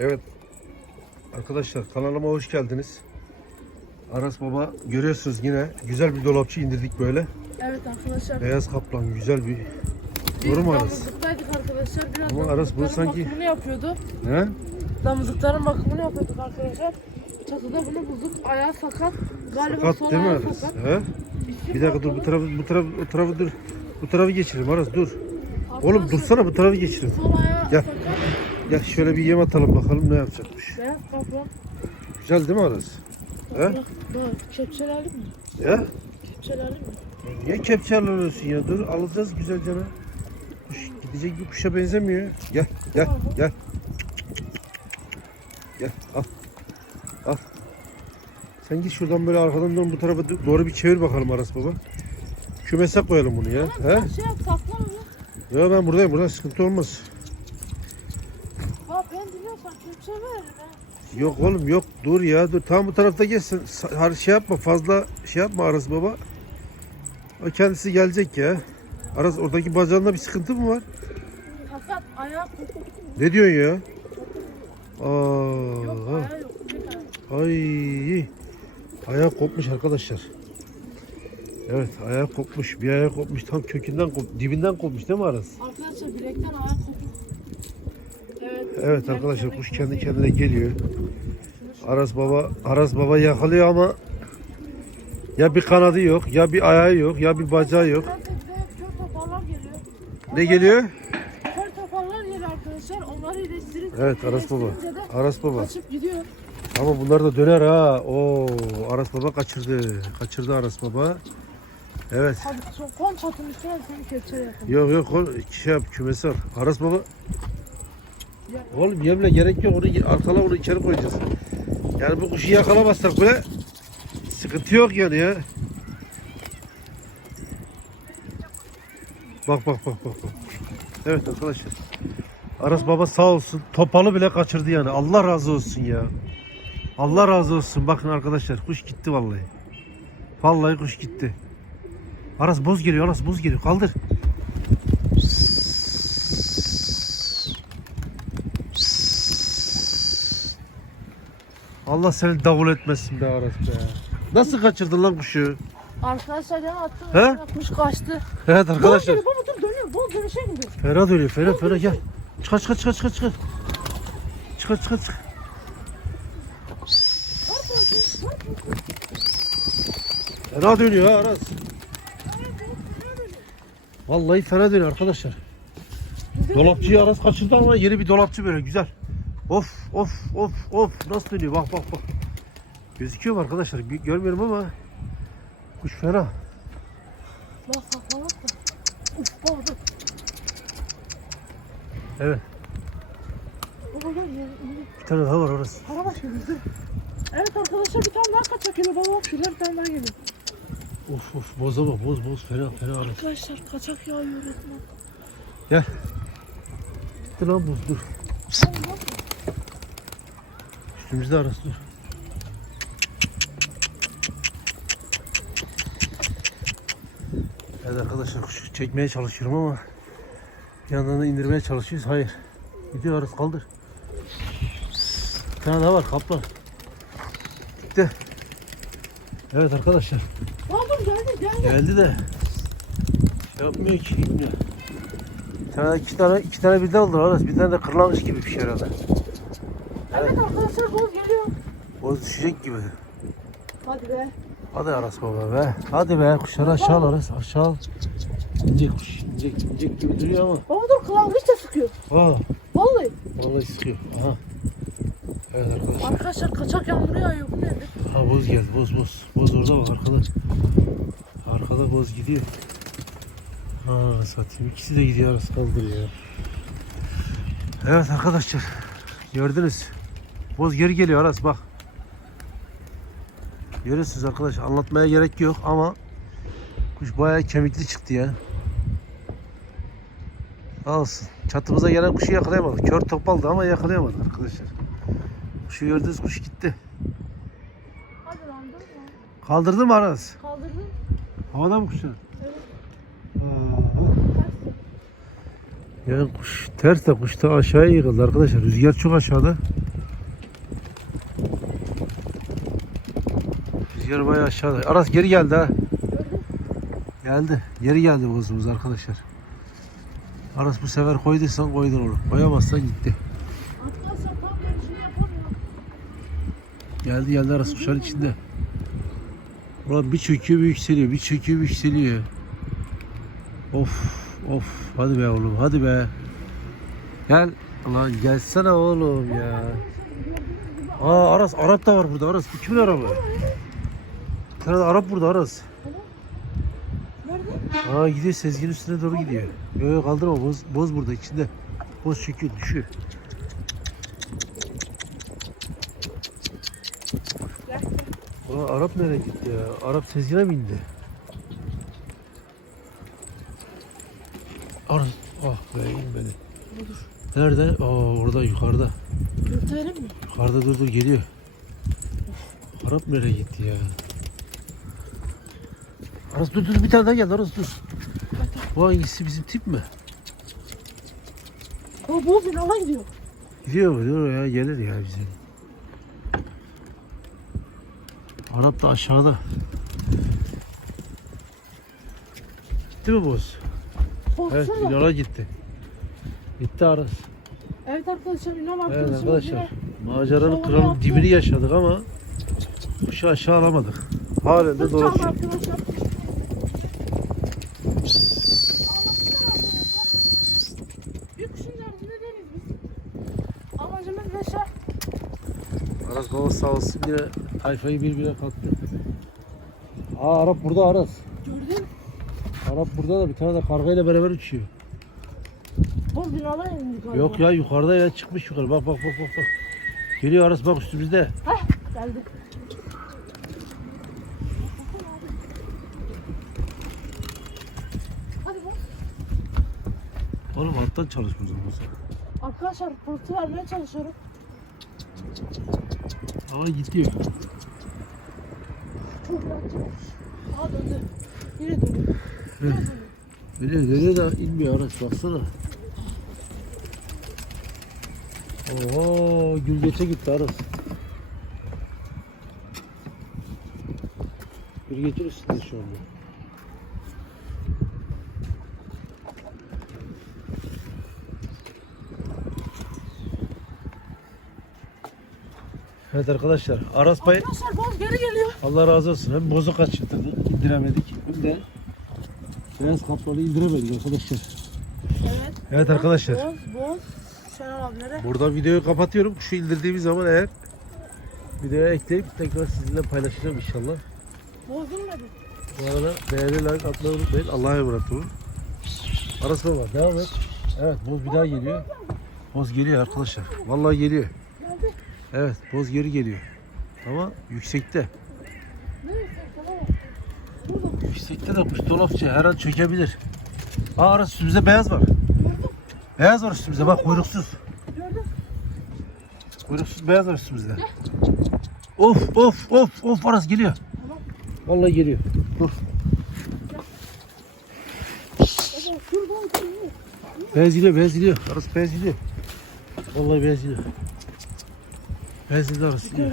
Evet. Arkadaşlar kanalıma hoş geldiniz. Aras Baba görüyorsunuz yine güzel bir dolapçı indirdik böyle. Evet arkadaşlar. Beyaz kaplan güzel bir. Biz Doğru mu Aras? damızlıktaydık arkadaşlar. Biraz Ama Aras bu damızlıkların sanki- bakımını yapıyordu. He? Damızlıkların bakımını yapıyorduk arkadaşlar. Çatıda bunu bulduk. Ayağı sakat. Galiba Sakat sol değil mi ayağı Aras? sakat. He? İsim Bir dakika dur bu bakalım. tarafı bu tarafı bu tarafı dur. Bu tarafı geçirelim Aras dur. Oğlum Arkadaşlar, dursana bu tarafı geçirelim. Sol ayağı Gel. sakat. Gel şöyle bir yem atalım bakalım ne yapacakmış. Beyaz kaplan. Güzel değil mi Aras? He? Kepçeli alayım mı? Ya? Kepçeli alayım mı? Niye kepçe alıyorsun ya? Dur alacağız güzelce be. Kuş gidecek bir kuşa benzemiyor. Gel gel gel. Gel al. Al. Sen git şuradan böyle arkadan dön bu tarafa doğru bir çevir bakalım Aras baba. Kümese koyalım bunu ya. He? Sen şey yap sakla mı? Ya ben buradayım. Burada sıkıntı olmaz. Ha ben biliyorsam kepçe veririm ha. Yok oğlum yok. Dur ya. Dur. Tam bu tarafta geçsin. Har şey yapma. Fazla şey yapma Aras baba. O kendisi gelecek ya. Aras oradaki bacağında bir sıkıntı mı var? Sakat ayağı. Ne diyorsun ya? Yok Aa, ayağı yok. Bir tane. ay. Ayağı kopmuş arkadaşlar. Evet ayağı kopmuş. Bir ayağı kopmuş. Tam kökünden kop, dibinden kopmuş değil mi Aras? Arkadaşlar bilekten ayağı kopuk. Evet. Arkadaşlar kuş kendi kendine geliyor. Aras baba Aras baba yakalıyor ama ya bir kanadı yok, ya bir ayağı yok, ya bir bacağı yok. Ne geliyor? Kör toparlar geliyor arkadaşlar. Onları iyileştirip Evet Aras baba. Aras baba. Kaçıp gidiyor. Ama bunlar da döner ha. Oo, Aras baba kaçırdı. Kaçırdı Aras baba. Evet. Son kon çatın üstüne seni kepçe. Yok yok iki şey yap kümesi al. Aras baba. Oğlum yemle gerek yok onu arkala onu içeri koyacağız. Yani bu kuşu yakalamazsak bile sıkıntı yok yani ya. Bak bak bak bak. bak. Evet arkadaşlar. Aras baba sağ olsun. Topalı bile kaçırdı yani. Allah razı olsun ya. Allah razı olsun. Bakın arkadaşlar kuş gitti vallahi. Vallahi kuş gitti. Aras boz geliyor Aras boz geliyor. Kaldır. Allah seni davul etmesin be Aras be. Nasıl kaçırdın lan kuşu? Arkadaşlar yana attım. He? Yapmış kaçtı. Evet Bol arkadaşlar. geliyor baba dur dönüyor. Bol dönüşe gidiyor. Ferah dönüyor. Ferah Ferah gel. Çıkar çıkar çıkar çıkar çıkar. Çıkar çıkar çıkar. Ferah dönüyor ha Aras. Vallahi ferah dönüyor arkadaşlar. Dolapçıyı Aras kaçırdı ama yeni bir dolapçı böyle güzel. Of of of of nasıl dönüyor bak bak bak. Gözüküyor mu arkadaşlar? Gö- Görmüyorum ama kuş ferah. Lan saklamak da. Uf dur. Evet. Baba gel ya. Bir tane daha var orası. Geliyor dur. Evet arkadaşlar bir tane daha kaçak geliyor. Baba bak şuraya bir tane daha geliyor. Of of boza bak boz boz ferah ferah Aras. Arkadaşlar kaçak yağıyor resmen. Gel. Dur lan buz dur. Bak. Üstümüzde arası dur. Evet arkadaşlar kuşu çekmeye çalışıyorum ama bir yandan da indirmeye çalışıyoruz. Hayır. Gidiyor arası kaldır. Bir tane daha var kaplan. Gitti. Evet arkadaşlar. Aa dur geldi geldi. Geldi de şey yapmıyor ki. bilmiyor. Bir tane iki tane iki tane birden aldı arası. Bir tane de kırlangıç gibi bir şey herhalde. Evet arkadaşlar boz geliyor. Boz düşecek gibi. Hadi be. Hadi Aras baba be. Hadi be kuşları aşağı al Aras aşağı al. İnecek kuş. İnecek, inecek gibi duruyor ama. Baba dur kılavuz da sıkıyor. Aa, Vallahi. vallahi sıkıyor. Aha. Evet arkadaşlar. Arkadaşlar kaçak yağmuru yağıyor. Bu nedir? Ha boz geldi. Boz boz. Boz orada bak arkada. Arkada boz gidiyor. Ha satayım. İkisi de gidiyor Aras kaldır ya. Evet arkadaşlar. Gördünüz. Boz geri geliyor Aras bak. Görüyorsunuz arkadaşlar. Anlatmaya gerek yok ama kuş bayağı kemikli çıktı ya. Olsun. Çatımıza gelen kuşu yakalayamadık. Kör topaldı ama yakalayamadık arkadaşlar. Kuşu gördünüz kuş gitti. Hadi lan dur lan. Kaldırdı mı Aras? Kaldırdın. Havada mı kuşlar? Evet. Yani kuş ters de kuş da aşağıya yıkıldı arkadaşlar. Rüzgar çok aşağıda. Rüzgar bayağı aşağıda. Aras geri geldi ha. Geldi. Geri geldi bozumuz arkadaşlar. Aras bu sefer koyduysan koydun onu. Koyamazsan gitti. Geldi geldi Aras kuşların içinde. Ulan bir çöküyor bir yükseliyor. Bir çöküyor bir yükseliyor. Of of. Hadi be oğlum hadi be. Gel. Ulan gelsene oğlum ya. Aa Aras Arap da var burada Aras. Bu kimin arabı? Tane Arap burada Aras. Nerede? Aa gidiyor Sezgin üstüne doğru gidiyor. Yok yok kaldırma boz, boz burada içinde. Boz çekiyor düşüyor. Ulan Arap nereye gitti ya? Arap Sezgin'e mi indi? Aras ah be inmedi. Dur. Nerede? Aa orada yukarıda. Götürelim mi? Yukarıda dur dur geliyor. Arap nereye gitti ya? Aras dur dur bir tane daha geldi Aras dur. Bu hangisi bizim tip mi? O bu binala gidiyor. Gidiyor mu? Dur ya gelir ya bizim. Arap da aşağıda. Gitti mi boz? Oh, Evet. Ünal'a gitti. Gitti Aras. Evet arkadaşlar Ünal Evet arkadaşımız arkadaşlar. Şovunu kralın dibini yaşadık ama kuşu aşağı alamadık. Halen de dolaşıyor. Aras baba sağ olsun yine tayfayı birbirine kattı. Aa Arap burada Aras. Gördün. Arap burada da bir tane de kargayla beraber uçuyor. Bu binala indi galiba. Yok ya yukarıda ya çıkmış yukarı. Bak bak bak bak. bak. Geliyor Aras bak üstümüzde. Heh geldi. Oğlum alttan çalışmıyor o zaman. Arkadaşlar pırtı vermeye çalışıyorum. Ama gidiyor. Aa döndü. Yine döndü. Yine döndü. Dönüyor da inmiyor Aras baksana. Oho gül geçe gitti. Gül geçin üstünde şu anda. Evet arkadaşlar Aras Bey Arkadaşlar boz geri geliyor. Allah razı olsun. Hem bozu kaçırttık, indiremedik. Hem de beyaz kaplalı indiremedik arkadaşlar. Evet. Evet arkadaşlar. Boz boz. Şenol abilere. Burada videoyu kapatıyorum. Kuşu indirdiğimiz zaman eğer videoya ekleyip tekrar sizinle paylaşacağım inşallah. Boz durmadı. Bu arada beğeni like atmayı unutmayın. Allah'a emanet olun. Aras baba devam et. Evet boz bir daha geliyor. Boz geliyor arkadaşlar. Vallahi geliyor. Evet boz geri geliyor. Ama yüksekte. Yüksekte de kuş dolapçı her an çökebilir. Aa Aras üstümüzde beyaz var. Beyaz var üstümüzde bak kuyruksuz. Kuyruksuz beyaz var üstümüzde. Of of of of Aras geliyor. Vallahi geliyor. Dur. Beyaz geliyor beyaz geliyor. Aras beyaz geliyor. Vallahi beyaz geliyor. Beyaz geliyor Aras geliyor.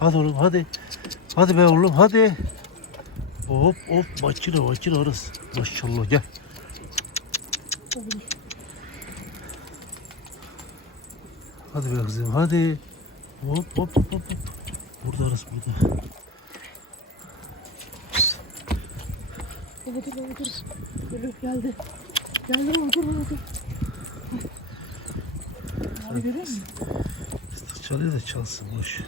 Hadi oğlum hadi. Hadi be oğlum hadi. Hop hop makine makine Aras. Maşallah gel. Hadi be kızım hadi. Hop hop hop hop. Burada Aras burada. Dur. Geliyor geldi. Geldi baba dur. Abi görüyor musun? Çalıyor da çalsın boş.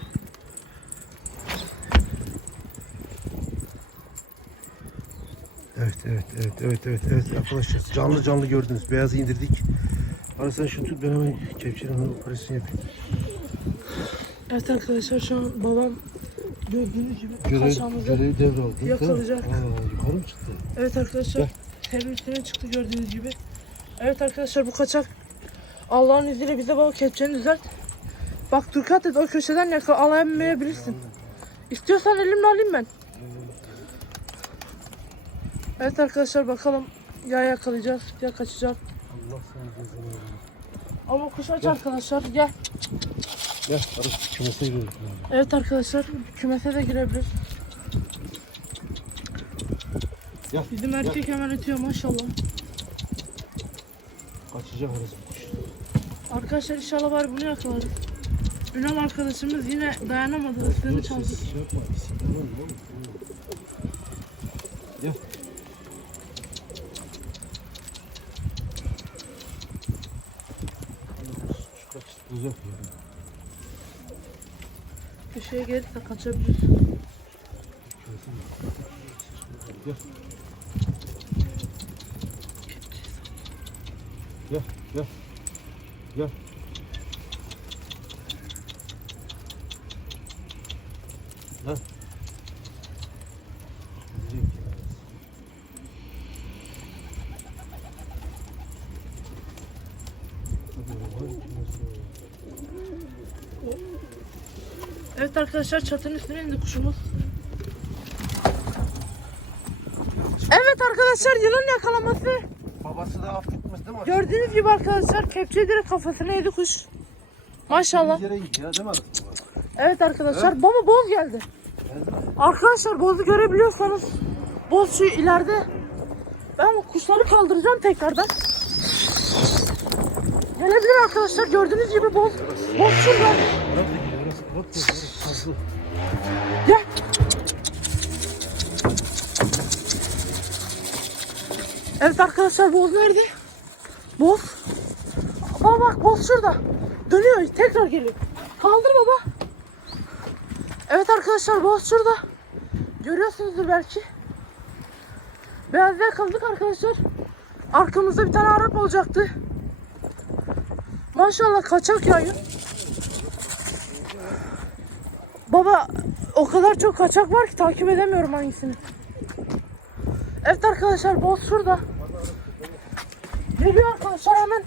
Evet evet evet evet evet evet arkadaşlar canlı canlı gördünüz beyazı indirdik. Ara sen şunu tut ben hemen kepçenin operasyonu yapayım. Evet arkadaşlar şu an babam gördüğünüz gibi Görev, kaşağımızı. görevi devraldı. Yakalayacak. Aa, yukarı mı çıktı? Evet arkadaşlar terin üstüne çıktı gördüğünüz gibi. Evet arkadaşlar bu kaçak Allah'ın izniyle bize baba kepçeni düzelt. Bak dikkat et o köşeden yakalayamayabilirsin. İstiyorsan elimle alayım ben. Evet arkadaşlar bakalım ya yakalayacağız ya kaçacak. Allah sana cezanı versin. Ama kuş aç arkadaşlar gel. Gel arası kümese girelim. Evet arkadaşlar kümese de girebilir. Gel. Bizim erkek hemen ötüyor maşallah. Kaçacak bu kuş. Arkadaşlar inşallah var bunu yakalarız. Ünal arkadaşımız yine dayanamadı. Isırını çaldı. Şey oğlum? Gel. Uzak ya. Köşeye gelirse kaçabilir. Gel. Gel, gel. Gel. Lan. Evet arkadaşlar çatının üstüne indi kuşumuz. Evet arkadaşlar yılan yakalaması. Babası da af gitmez değil mi? Gördüğünüz gibi arkadaşlar kepçe direkt kafasına yedi kuş. Maşallah. Bir yere ya değil mi? Evet arkadaşlar baba boz geldi. Arkadaşlar bozu görebiliyorsanız boz şu ileride. Ben kuşları kaldıracağım tekrardan. Gelebilir arkadaşlar gördüğünüz gibi boz. Boz şurada. Gel. Evet arkadaşlar boz nerede? Boz. Baba bak boz şurada. Dönüyor tekrar geliyor. Kaldır baba. Evet arkadaşlar boz şurada. Görüyorsunuzdur belki. Beyaz yakaladık arkadaşlar. Arkamızda bir tane Arap olacaktı. Maşallah kaçak yayın. Baba o kadar çok kaçak var ki takip edemiyorum hangisini. Evet arkadaşlar boz şurada. Geliyor arkadaşlar hemen.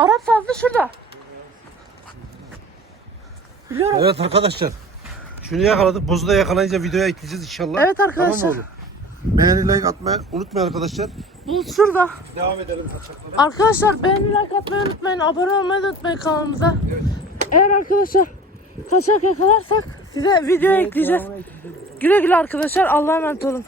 Arap sazlı şurada. Biliyorum. Evet arkadaşlar. Şunu yakaladık. Bozu da yakalayınca videoya ekleyeceğiz inşallah. Evet arkadaşlar. Tamam mı oğlum? Beğeni like atmayı unutmayın arkadaşlar. Boz şurada. Devam edelim kaçaklara. Arkadaşlar beğeni like atmayı unutmayın. Abone olmayı unutmayın kanalımıza. Eğer arkadaşlar kaçak yakalarsak size video ekleyeceğiz. Güle güle arkadaşlar. Allah'a emanet olun.